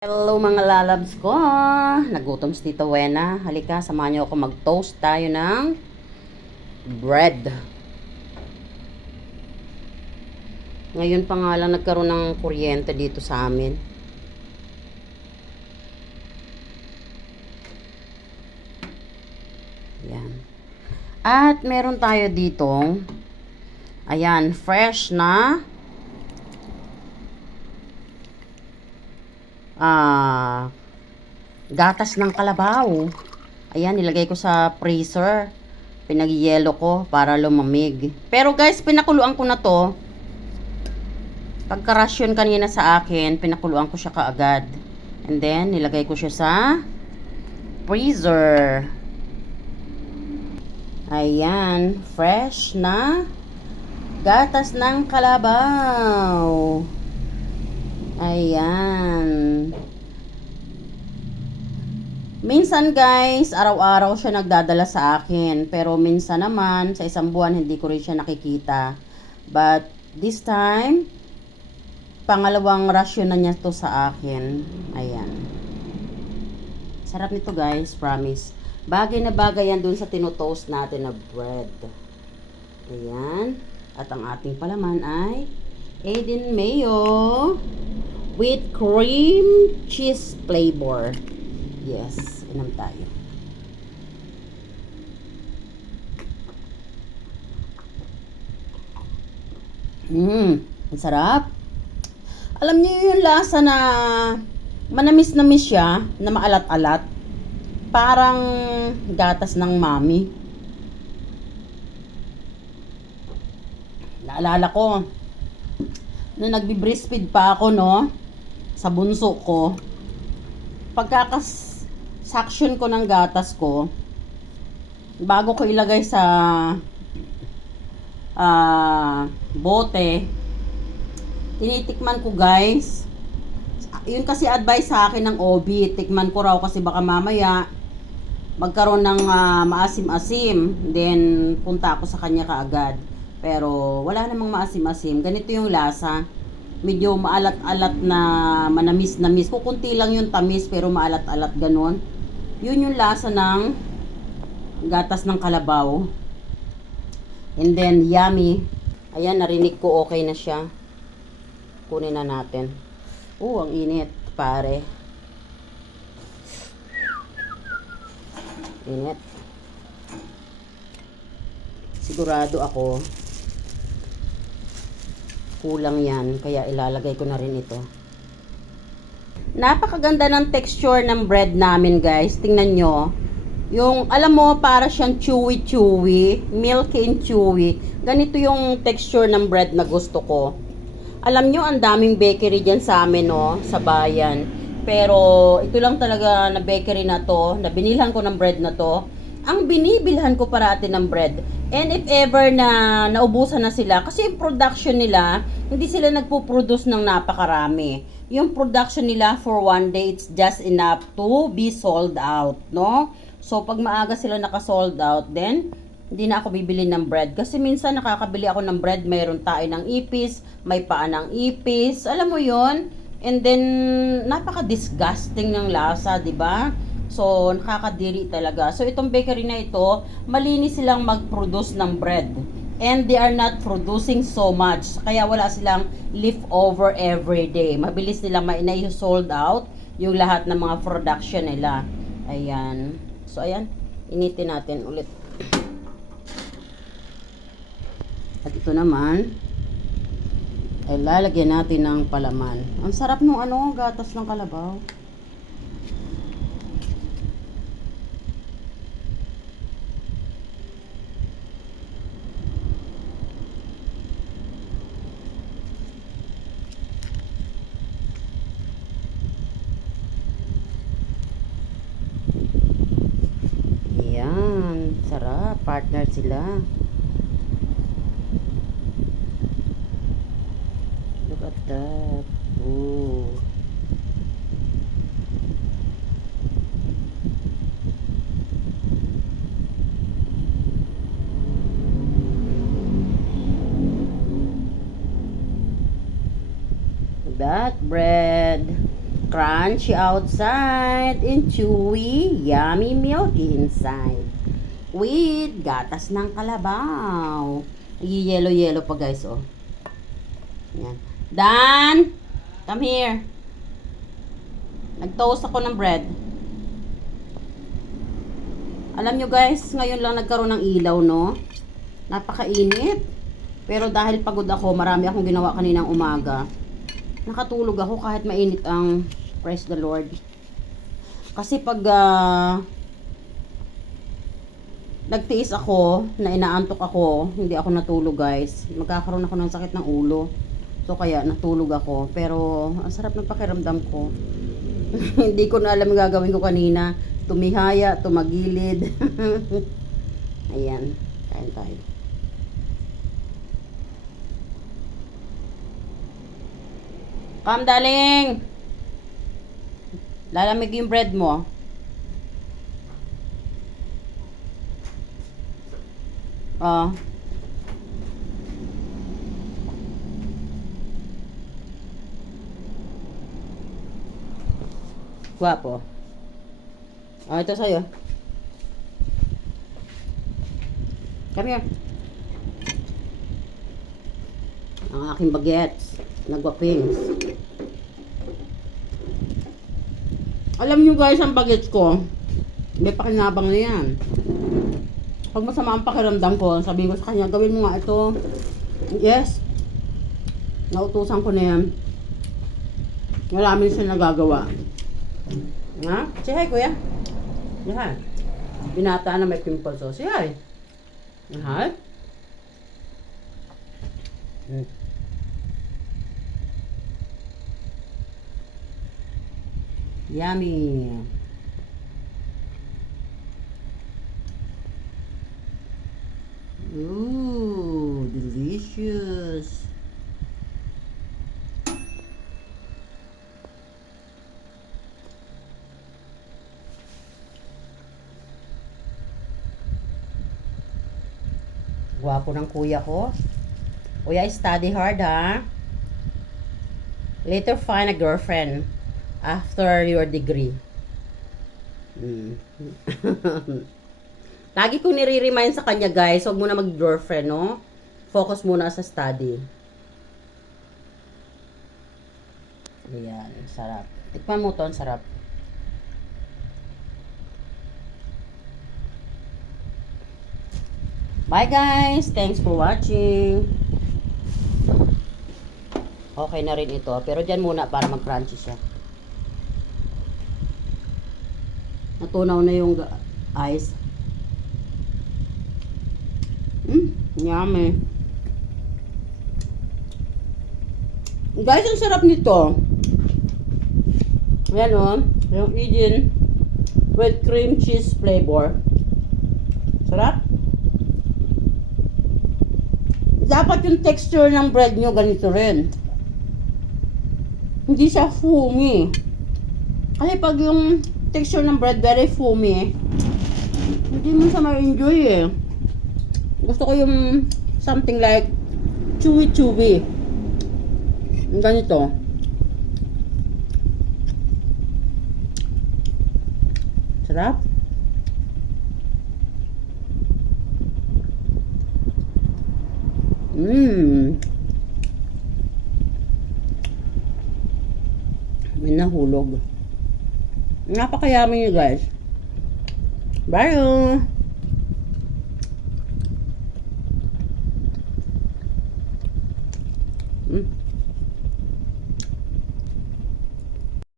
Hello mga lalabs ko! Nagutom si Tita Wena. Halika, samahan niyo ako mag-toast tayo ng bread. Ngayon pa nga lang nagkaroon ng kuryente dito sa amin. Yan. At meron tayo dito, ayan, fresh na gatas ng kalabaw. Ayan, nilagay ko sa freezer. Pinag-yelo ko para lumamig. Pero guys, pinakuluan ko na to. Pagka-rasyon kanina sa akin, pinakuluan ko siya kaagad. And then, nilagay ko siya sa freezer. Ayan, fresh na gatas ng kalabaw. Ayan. Minsan guys, araw-araw siya nagdadala sa akin. Pero minsan naman, sa isang buwan, hindi ko rin siya nakikita. But this time, pangalawang rasyon na niya to sa akin. Ayan. Sarap nito guys, promise. Bagay na bagay yan dun sa tinutoast natin na bread. Ayan. At ang ating palaman ay Eden Mayo with cream cheese flavor. Yes, inam tayo. Ang sarap. Alam niyo yung lasa na manamis-namis siya, na maalat-alat. Parang gatas ng mami. Naalala ko, nung nagbi-breastfeed pa ako, no, sa bunso ko, pagkakas-suction ko ng gatas ko, bago ko ilagay sa bote, tinitikman ko guys. Yun kasi advice sa akin ng OB, tikman ko raw kasi baka mamaya magkaroon ng maasim-asim. Then punta ako sa kanya kaagad. Pero wala namang maasim-asim. Ganito yung lasa. Medyo maalat-alat na manamis-namis. Kukunti lang yung tamis pero maalat-alat ganon. Yun yung lasa ng gatas ng kalabaw. And then yummy. Ayan, narinig ko okay na siya. Kunin na natin. Ang init, pare. Init. Sigurado ako kulang yan, kaya ilalagay ko na rin ito. Napakaganda ng texture ng bread namin guys. Tingnan nyo. Yung, alam mo, para siyang chewy-chewy, milky and chewy. Ganito yung texture ng bread na gusto ko. Alam nyo, ang daming bakery dyan sa amin, no, sa bayan. Pero, ito lang talaga na bakery na to, na binilhan ko ng bread na to. Ang binibilhan ko parati ng bread. And if ever na naubusan na sila, kasi yung production nila, hindi sila nagpo-produce ng napakarami. Yung production nila for one day, it's just enough to be sold out, no? So, pag maaga sila naka-sold out, then, hindi na ako bibili ng bread. Kasi minsan nakakabili ako ng bread, mayroon tayo ng ipis, may paa ng ipis. Alam mo yon. And then, napaka-disgusting ng lasa, di ba? So, nakakadiri talaga. So, itong bakery na ito, malinis silang mag-produce ng bread. And they are not producing so much. Kaya wala silang leftover every day. Mabilis nilang sold out yung lahat ng mga production nila. Ayan. So, ayan. Initin natin ulit. At ito naman, ay lalagyan natin ng palaman. Ang sarap nung gatas ng kalabaw. Ayan, sarap. Partner sila. Look at that. Ooh. That bread. Crunchy outside and chewy, yummy milky inside. With gatas ng kalabaw. Yellow-yellow pa guys, oh. Yan. Dan! Come here. Nag-toast ako ng bread. Alam nyo guys, ngayon lang nagkaroon ng ilaw, no? Napakainit. Pero dahil pagod ako, marami akong ginawa kaninang umaga. Nakatulog ako kahit mainit ang praise the Lord. Kasi pag nagtiis ako, na inaantok ako, hindi ako natulog guys. Magkakaroon ako ng sakit ng ulo. So kaya natulog ako. Pero ang sarap ng pakiramdam ko. Hindi ko na alam yung gagawin ko kanina. Tumihaya, tumagilid. Ayan, kain tayo. Come, darling. Lalamig yung bread mo. Oh. Guwapo. Oh, ito sa'yo. Come here. Ang aking bagets. Nagwapings. Alam nyo guys, ang bagets ko, may pakinabang na yan. Pag masama ang pakiramdam ko, sabihin ko sa kanya, gawin mo nga ito. Yes. Nautusan ko na yan. Marami siya nagagawa. Ha? Say hi, kuya. Say hi. Binata na may pimples. So, say hi. Hi. Yummy. Ooh, delicious. Gwapo ng kuya ko. Kuya, study hard ha. Later find a girlfriend after your degree. Lagi kong nire-remind sa kanya guys, huwag muna mag-girlfriend, no? Focus muna sa study. Ayan, sarap. Tikman mo to, ang sarap. Bye guys! Thanks for watching. Okay na rin ito. Pero dyan muna para mag-crunchy siya. Natunaw na yung ice. Yummy. Guys, ang sarap nito. Ayan o. Yung Eden with cream cheese flavor. Sarap. Dapat yung texture ng bread nyo ganito rin. Hindi siya foamy. Kasi pag yung texture ng bread very foamy, hindi mo siya ma-enjoy eh. Gusto ko yung something like chewy. Ganito. Sarap. May nahulog. Napakayami nyo guys. Bye! Mm.